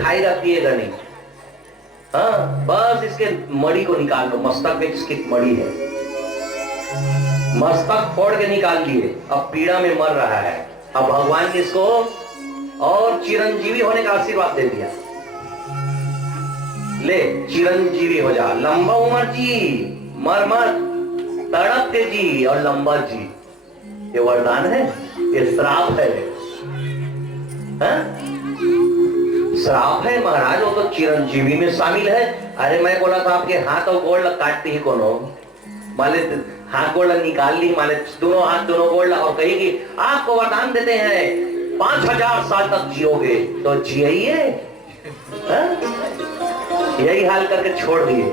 खाएगा पिएगा नहीं। हाँ, बस इसके मड़ी को निकाल लो, मस्तक में इसकी मड़ी है, मस्तक फोड़ के निकाल लिए, अब पीड़ा में मर रहा है। अब भगवान ने इसको और चिरंजीवी होने का आशीर्वाद दे दिया, ले चिरंजीवी हो जा, लंबा उम्र जी, मर मत, तड़प के जी और लंबा जी। ये वरदान है, ये श्राप है, श्राप है महाराज। वो तो चिरंजीवी में शामिल है। अरे मैं बोला था आपके हाथ और गोड़ काटती ही कौन हो, माले हाथ गोड़ निकाल ली, माले दोनों हाथ दोनों गोड़ और कहेगी आपको वरदान देते हैं 5000 साल तक जियोगे, तो जिये, यही हाल करके छोड़ दिए।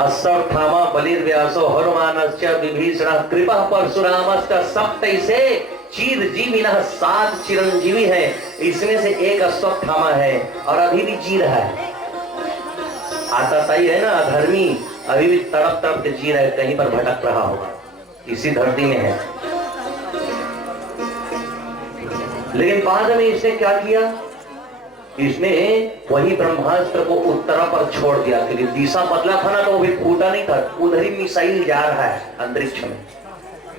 अश्वत्थामा बलिर्व्यासो हनुमानश्च विभीषणः कृपः परशुरामश्च सप्तैसे चिरजीविनः, 7 चिरंजीवी है, इसमें से एक अश्वत्थामा है और अभी भी जी रहा है। आताताई है ना, अधर्मी, अभी भी तड़प तड़प के जी रहा है, कहीं पर भटक रहा होगा, इसी धरती में है। लेकिन बाद में इसने क्या किया, इसने वही ब्रह्मास्त्र को उत्तरा पर छोड़ दिया, क्योंकि दिशा बदला था ना, तो वो भी फूटा नहीं था, उधर ही मिसाइल जा रहा है अंतरिक्ष में।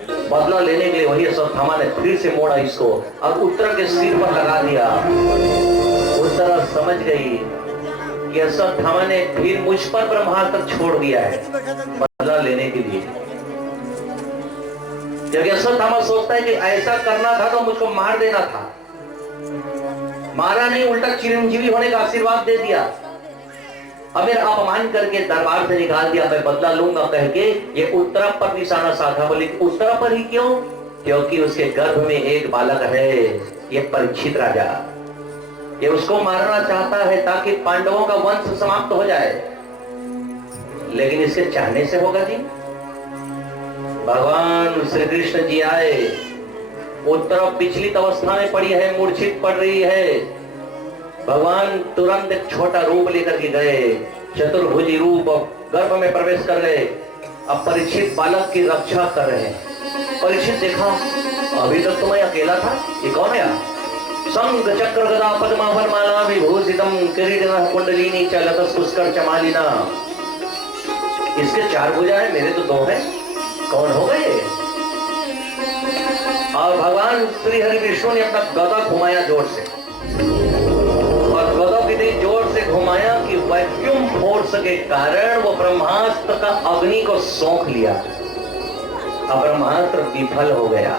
बदला लेने के लिए वही अश्वत्थामा ने फिर से मोड़ा इसको और उत्तरा के सिर पर लगा दिया। उत्तरा समझ गई कि अश्वत्थामा ने फिर मुझ पर ब्रह्मास्त्र छोड़ दिया है बदला लेने के लिए। क्योंकि अश्वत्थामा सोचता है कि ऐसा करना था तो मुझको मार देना था, मारा नहीं, उल्टा चिरंजीवी होने का आशीर्वाद दे दिया। अब मेरा अपमान करके दरबार से निकाल दिया, मैं बदला लूंगा कह के ये उत्तरा पर निशाना साधा। बोले उत्तरा पर ही क्यों, क्योंकि उसके गर्भ में एक बालक है, ये परीक्षित राजा, ये उसको मारना चाहता है ताकि पांडवों का वंश समाप्त हो जाए। लेकिन इसके चाहने से होगा जी? भगवान श्री कृष्ण जी आए, उत्तरा विचलित अवस्था में पड़ी है, मूर्छित पड़ रही है। भगवान तुरंत एक छोटा रूप लेकर के गए, चतुर्भुजी रूप, गर्भ में प्रवेश कर गए। अब परीक्षित बालक की रक्षा कर रहे हैं। परीक्षित देखा, अभी तक तो मैं अकेला था, ये कौन है? शंख चक्र गदा पद्माभर माला विभूषितम किरीटिनः कुंडलिनी च लतस्पुष्कर च मालिना। इसके 4 भुजा है, मेरे तो 2 है, कौन हो गए? और भगवान श्री हरि विष्णु ने अपना गदा घुमाया जोर से, और गदा कितनी जोर से घुमाया कि वैक्यूम फोर्स के कारण वो ब्रह्मास्त्र का अग्नि को सौंप लिया। अब ब्रह्मास्त्र विफल हो गया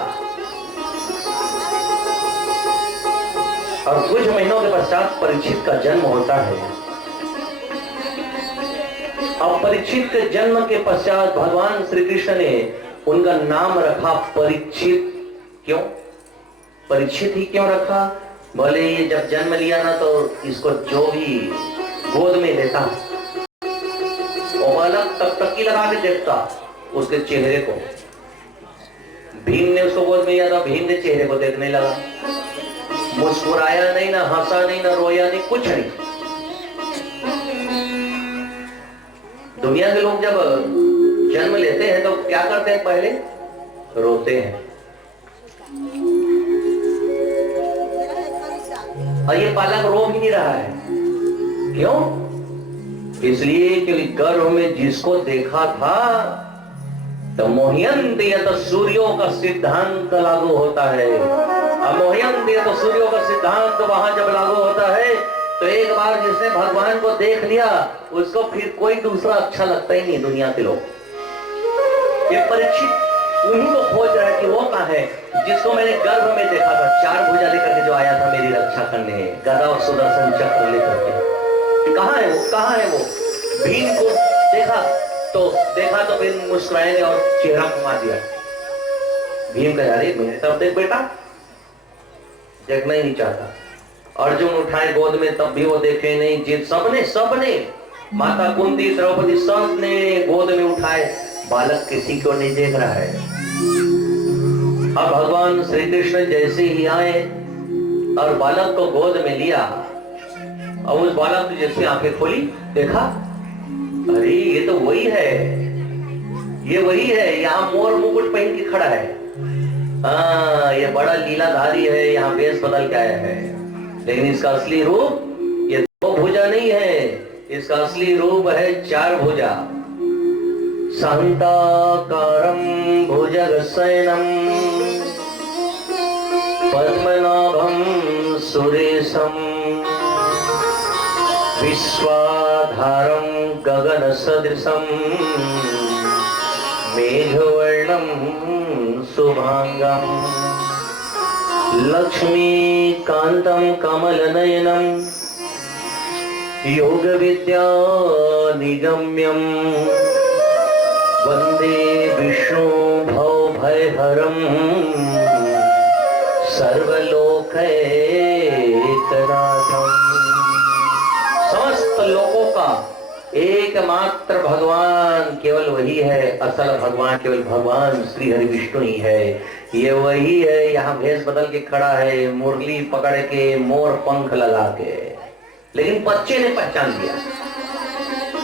और कुछ महीनों के पश्चात परीक्षित का जन्म होता है। अब परीक्षित के जन्म के पश्चात भगवान श्री कृष्ण ने उनका नाम रखा परीक्षित। क्यों परीक्षित ही क्यों रखा? बोले ये जब जन्म लिया ना, तो इसको जो भी गोद में लेता वो बालक टकटकी लगा के देखता उसके चेहरे को। भीम ने उसको गोद में लिया था, भीम ने चेहरे को देखने लगा, मुस्कुराया नहीं, ना हंसा नहीं, ना रोया नहीं, कुछ नहीं। दुनिया के लोग जब जन्म लेते हैं तो क्या करते हैं? पहले रोते हैं, और ये बालक रो भी नहीं रहा है। क्यों? इसलिए क्योंकि गर्भ में जिसको देखा था तो मोह्यन्ति यत सूर्यों का सिद्धांत लागू होता है। अब मोह्यन्ति यत सूर्यों का सिद्धांत वहां जब लागू होता है तो एक बार जिसने भगवान को देख लिया उसको फिर कोई दूसरा अच्छा लगता ही नहीं। दुनिया के लोग ये परीक्षित उन्हीं को खोज रहा है कि वो कहां है जिसको मैंने गर्भ में देखा था, 4 भुजा लेकर के जो आया था मेरी रक्षा करने, गदा और सुदर्शन चक्र लेकर के। कहां है वो? कहां है वो? भीम को देखा तो फिर मुस्कुराए और चेहरा घुमा दिया। भीम कह अरे मेरे तरफ देख बेटा, देखना ही नहीं चाहता। अर्जुन उठाए गोद में तब भी वो देखे नहीं। जिन सबने माता कुंती, द्रौपदी, सबने गोद में उठाए, बालक किसी को नहीं देख रहा है। अब भगवान श्री कृष्ण जैसे ही आए और बालक को गोद में लिया, और उस बालक ने जैसे आंखें खोली, देखा अरे ये तो वही है, ये वही है, यहाँ मोर मुकुट पहन के खड़ा है। हाँ, ये बड़ा लीलाधारी है, यहाँ वेश बदल के आया है। लेकिन इसका असली रूप ये दो भुजा नहीं है, इसका असली रूप है चार भुजा। शांताकारं भुजगशयनं पद्मनाभं सुरेशं विश्वाधारं गगनसदृशं मेघवर्णं शुभांगं लक्ष्मीकान्तं कमलनयनं योगविद्या निगम्यं वंदे विष्णु भवभयहरं सर्वलोकैकनाथं। समस्त लोगों का एकमात्र भगवान केवल वही है, असल भगवान केवल भगवान श्री हरि विष्णु ही है। ये वही है, यहाँ भेष बदल के खड़ा है, मुरली पकड़ के, मोर पंख लगा के। लेकिन बच्चे ने पहचान लिया,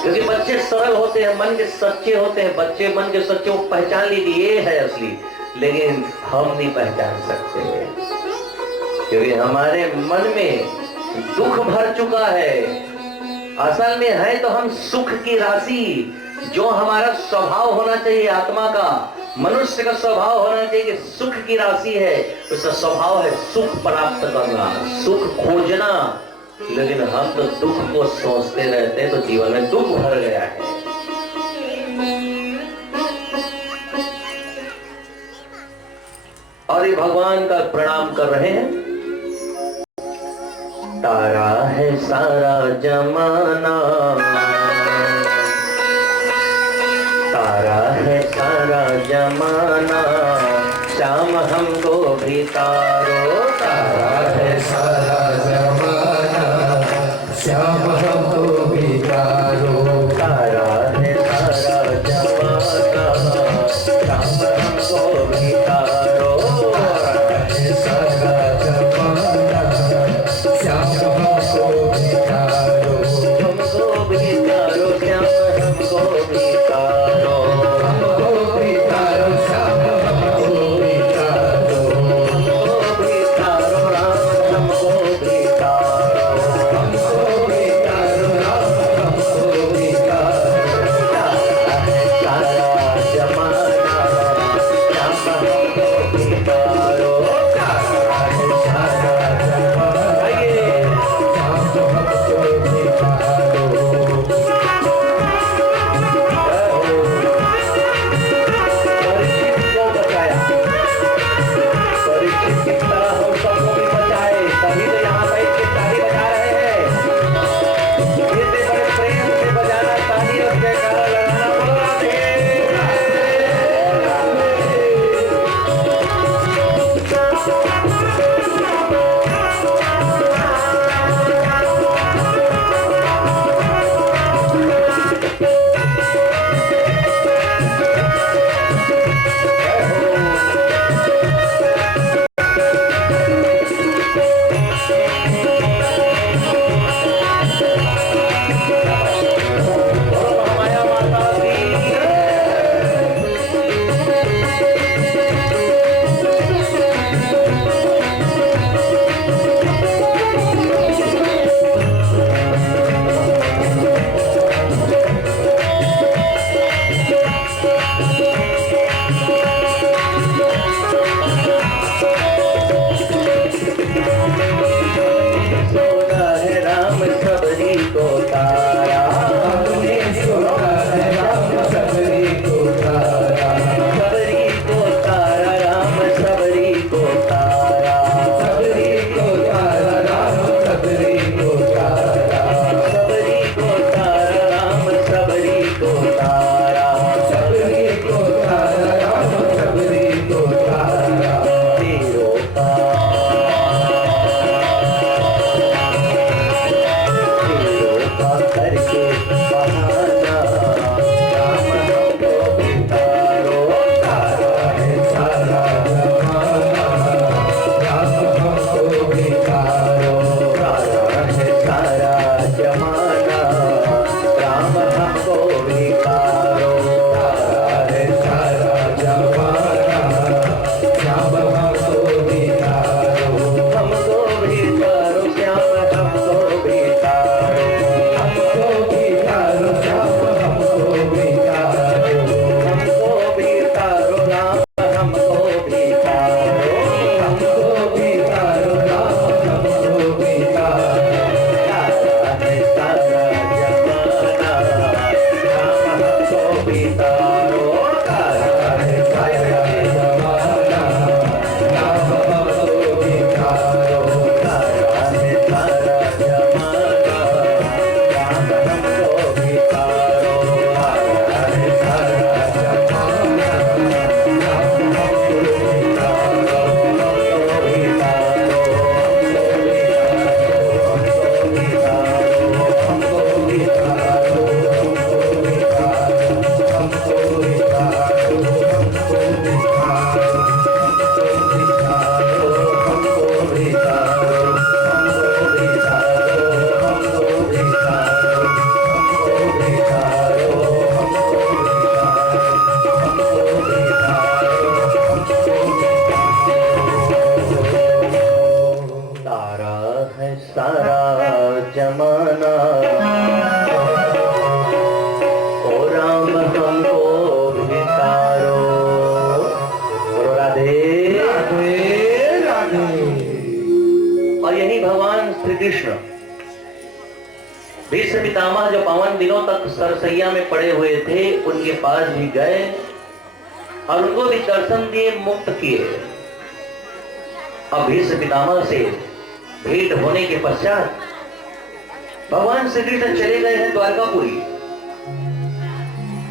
क्योंकि बच्चे सरल होते हैं, मन के सच्चे होते हैं। बच्चे मन के सच्चे, वो पहचान लीजिए ये है असली। लेकिन हम नहीं पहचान सकते, क्योंकि हमारे मन में दुख भर चुका है। असल में है तो हम सुख की राशि, जो हमारा स्वभाव होना चाहिए, आत्मा का, मनुष्य का स्वभाव होना चाहिए कि सुख की राशि है। उसका स्वभाव है सुख प्राप्त करना, सुख खोजना। लेकिन हम तो दुख को सोचते रहते हैं, तो जीवन में दुख भर गया है। और ये भगवान का प्रणाम कर रहे हैं। तारा है सारा जमाना, तारा है सारा जमाना, श्याम हमको भी तारो। तारा है सारा जमाना, श्याम हमको भी तारो। तारा है सारा जमाना, श्याम हमको भी तारो। तारा है सारा जमाना, श्याम हमको भी तारो। हमको भी तारो, श्याम हमको भी तारो। हमको भी तारो, श्याम हमको भी तारो। हमको भी तारो, राम हमको भी तारो। भीष्म पितामह जो 52 दिनों तक सरसैया में पड़े हुए थे, उनके पास भी गए और उनको भी दर्शन दिए, मुक्त किए। अब भीष्म पितामह से भेंट होने के पश्चात भगवान श्री कृष्ण चले गए हैं द्वारकापुरी।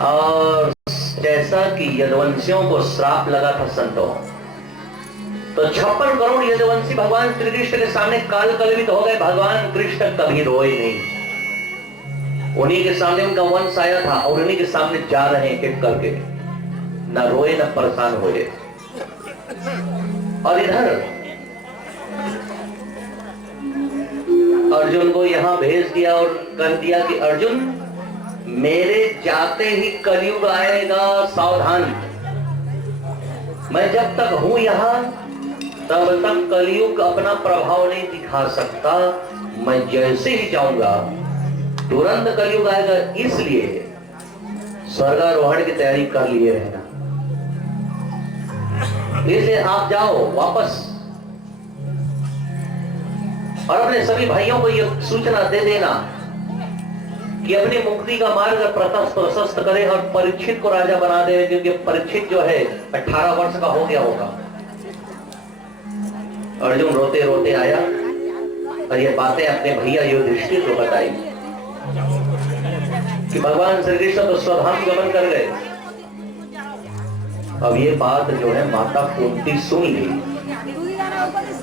और जैसा कि यदुवंशियों को श्राप लगा था संतों, तो 56 करोड़ यदुवंशी भगवान श्री कृष्ण के सामने काल कलवित हो गए। भगवान कृष्ण कभी रोए नहीं। उन्हीं के सामने उनका वंश आया था और उन्हीं के सामने जा रहे हैं एक करके, न रोए न परेशान हुए। और इधर अर्जुन को यहां भेज दिया और कह दिया कि अर्जुन, मेरे जाते ही कलयुग आएगा, सावधान। मैं जब तक हूं यहां तब तक कलयुग अपना प्रभाव नहीं दिखा सकता। मैं जैसे ही जाऊंगा तुरंत कलयुग आएगा, इसलिए स्वर्गारोहण की तैयारी कर लिए रहना। इसलिए आप जाओ वापस और अपने सभी भाइयों को यह सूचना दे देना कि अपनी मुक्ति का मार्ग प्रशस्त करे और परीक्षित को राजा बना दे, क्योंकि परीक्षित जो है 18 वर्ष का हो गया होगा। अर्जुन रोते रोते आया और ये बातें अपने भैया युधिष्ठिर को बताई कि भगवान श्री कृष्ण तो स्वधाम गमन कर गए। अब ये बात जो है माता कुंती सुन ली,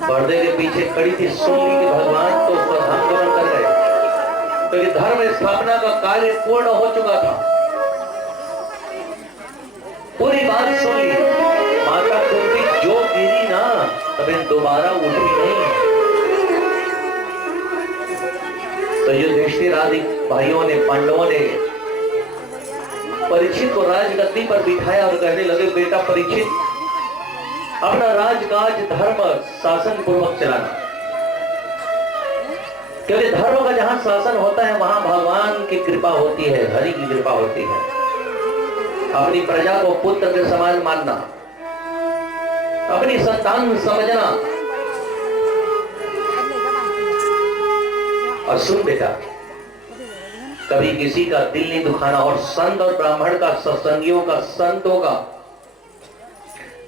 पर्दे के पीछे खड़ी थी, सुन ली कि भगवान तो स्वधाम गमन कर गए, क्योंकि तो धर्म स्थापना का कार्य पूर्ण हो चुका था। पूरी बात सुन ली। माता कुंती जो गिरी ना, तब दोबारा उठी नहीं। तो युधिष्ठिर आदि भाइयों ने, पांडवों ने परीक्षित को राजगद्दी पर बिठाया और कहने लगे, बेटा परीक्षित, अपना राजकाज धर्म शासन पूर्वक चलाना, क्योंकि धर्म का जहां शासन होता है वहां भगवान की कृपा होती है, हरि की कृपा होती है। अपनी प्रजा को पुत्र के समान मानना, अपनी संतान समझना। और सुन बेटा, कभी किसी का दिल नहीं दुखाना, और संत और ब्राह्मण का, सत्संगियों का, संतों का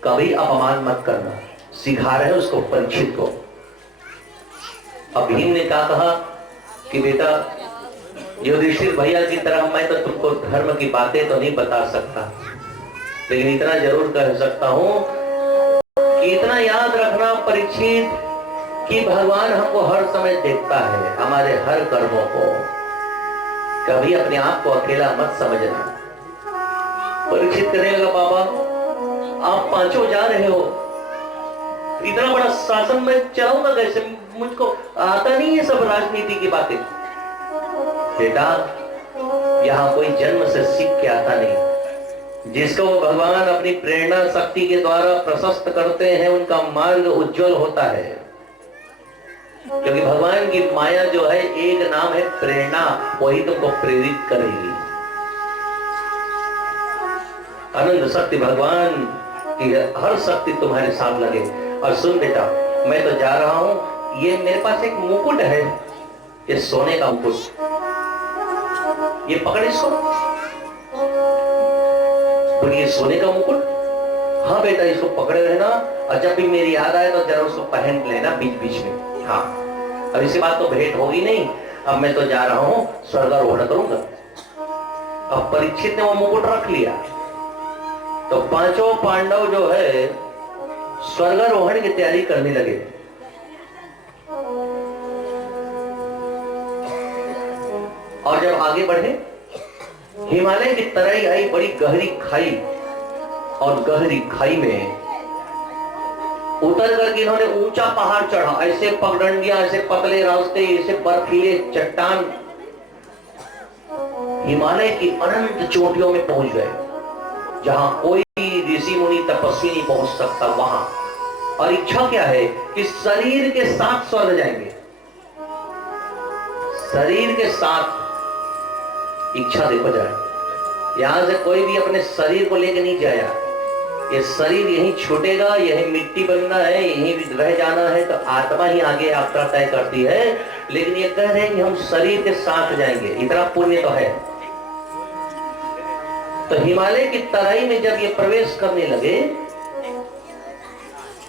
कभी अपमान मत करना। सिखा रहे उसको, परीक्षित को। अब भीम ने क्या कहा कि बेटा युधिष्ठिर भैया की तरह मैं तो तुमको धर्म की बातें तो नहीं बता सकता, लेकिन इतना जरूर कह सकता हूं कि इतना याद रखना परीक्षित कि भगवान हमको हर समय देखता है, हमारे हर कर्मों को। कभी अपने आप को अकेला मत समझना। परीक्षित करने लगा, बाबा आप पांचों जा रहे हो, इतना बड़ा शासन में चलाऊंगा कैसे? मुझको आता नहीं है सब राजनीति की बातें। बेटा यहाँ कोई जन्म से सीख के आता नहीं। जिसको भगवान अपनी प्रेरणा शक्ति के द्वारा प्रशस्त करते हैं, उनका मार्ग उज्जवल होता है। क्योंकि भगवान की माया जो है, एक नाम है प्रेरणा, वही तुमको प्रेरित करेगी। अनंत शक्ति भगवान की हर शक्ति तुम्हारे साथ लगे। और सुन बेटा, मैं तो जा रहा हूं, ये मेरे पास एक मुकुट है, ये सोने का मुकुट, ये पकड़ इसको। तो ये सोने का मुकुट, हाँ बेटा इसको पकड़े रहना, और जब भी मेरी याद आए तो जरा उसको पहन लेना बीच बीच में। हाँ, अब इसी बात तो भेंट होगी नहीं। अब मैं तो जा रहा हूं, स्वर्गारोहण करूंगा। अब परीक्षित ने वो मुकुट रख लिया, तो पांचों पांडव जो है स्वर्गारोहण की तैयारी करने लगे। और जब आगे बढ़े, हिमालय की तराई आई, बड़ी गहरी खाई, और गहरी खाई में उतर करके इन्होंने ऊंचा पहाड़ चढ़ा। ऐसे पगडंडियां, ऐसे पतले रास्ते, ऐसे बर्फीले चट्टान, हिमालय की अनंत चोटियों में पहुंच गए, जहां कोई ऋषि मुनि तपस्वी नहीं पहुंच सकता वहां। और इच्छा क्या है कि शरीर के साथ स्वर्ग जाएंगे। शरीर के साथ इच्छा देखो जरा, यहां से कोई भी अपने शरीर को लेकर नहीं जाया, ये शरीर यही छूटेगा, यही मिट्टी बनना है, यही रह जाना है, तो आत्मा ही आगे यात्रा तय करती है। लेकिन ये कह रहे हैं कि हम शरीर के साथ जाएंगे, इतना पुण्य तो है। तो हिमालय की तराई में जब ये प्रवेश करने लगे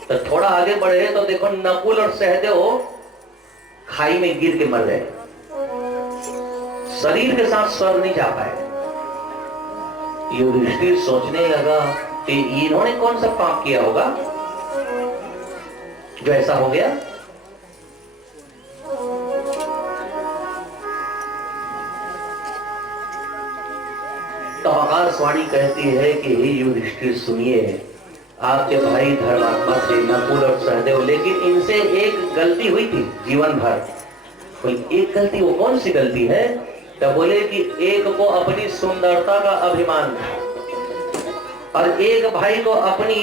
तो थोड़ा आगे बढ़े तो देखो नकुल और सहदेव खाई में गिर के मर गए, शरीर के साथ स्वर्ग नहीं जा पाए। युधिष्ठिर सोचने लगा कि इन्होंने कौन सा पाप किया होगा जो ऐसा हो गया। तो आकाशवाणी कहती है कि हे युधिष्ठिर सुनिए, आपके भाई धर्मात्मा थे नकुल और सहदेव, लेकिन इनसे एक गलती हुई थी जीवन भर। कोई एक गलती, वो कौन सी गलती है? तो बोले कि एक को अपनी सुंदरता का अभिमान था और एक भाई को अपनी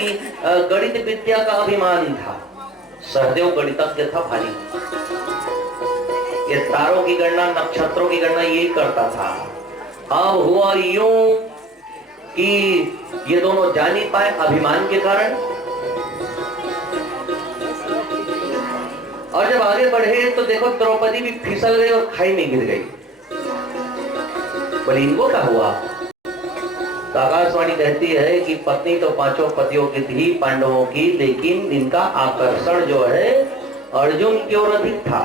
गणित विद्या का अभिमान था। सहदेव गणितज्ञ था भारी, ये तारों की गणना, नक्षत्रों की गणना यही करता था। अब हुआ यूं कि ये दोनों जा नहीं पाए अभिमान के कारण, और जब आगे बढ़े तो देखो द्रौपदी भी फिसल गई और खाई में गिर गई। बोले इनको क्या हुआ? तो आकाशवाणी कहती है कि पत्नी तो पांचों पतियों की थी पांडवों की, लेकिन इनका आकर्षण जो है अर्जुन की ओर अधिक था,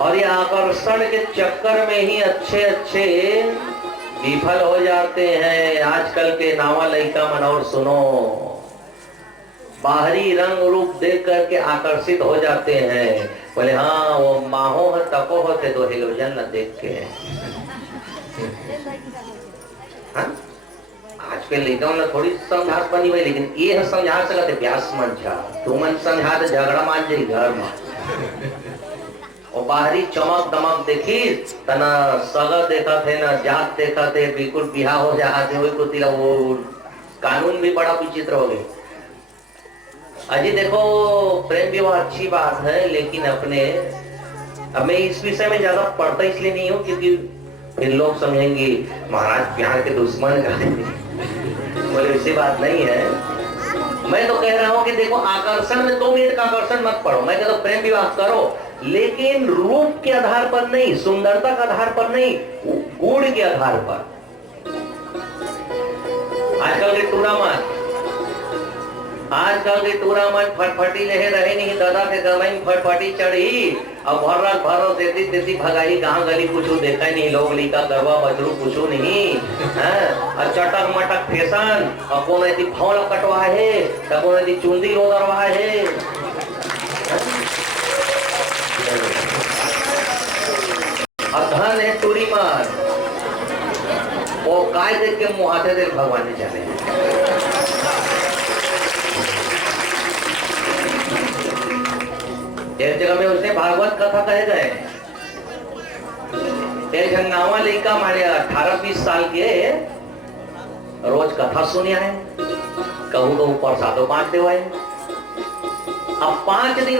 और ये आकर्षण के चक्कर में ही अच्छे अच्छे विफल हो जाते हैं। आजकल के नावा लड़का मन और सुनो, बाहरी रंग रूप देख करके आकर्षित हो जाते हैं। बोले हाँ वो माहो है तपो होते तो हेलोजन न देख के। हाँ? आजकल लड़का मन थोड़ी समझा बनी भाई, लेकिन ये है समझा सकते व्यास मन छा तू मन समझा तो झगड़ा मान जाई घर में। और बाहरी चमक दमक देखी तना सगा देखा थे ना जात देखा थे, बिल्कुल बिहा हो जाते हुए को तिला वो कानून भी बड़ा विचित्र हो गए। अजी देखो प्रेम विवाह अच्छी बात है, लेकिन अपने अब मैं इस विषय में ज्यादा पढ़ता इसलिए नहीं हूँ क्योंकि फिर लोग समझेंगे महाराज प्यार के दुश्मन का। बोले ऐसी बात नहीं है, मैं तो कह रहा हूँ कि देखो आकर्षण में 2 मिनट का आकर्षण मत पढ़ो। मैं कहता प्रेम विवाह करो, लेकिन रूप के आधार पर नहीं, सुंदरता के आधार पर नहीं, गुण के आधार पर। आजकल के टूर्नामेंट फटफटी ले रहे नहीं, दादा के गमई फटफटी चढ़ी अब भर भरो देती देती भगाई, गांव गली कुछ देखा ही नहीं, लोग लीका गरबा बजरू कुछ नहीं है। चटक मटक फैशन, और कौन ऐसी फौला कटवा है, तो कौन ऐसी चुंदी रोदरवा है। धन है टूरी मार, वो काय देख के मुहाते देख भगवान ने जाने। एक जगह में उसने भागवत कथा कहे गए, एक झंगावा लड़का मारे 18-20 साल के रोज कथा सुनिया है, कहूँ तो ऊपर साधो 5 देवाए। अब 5 दिन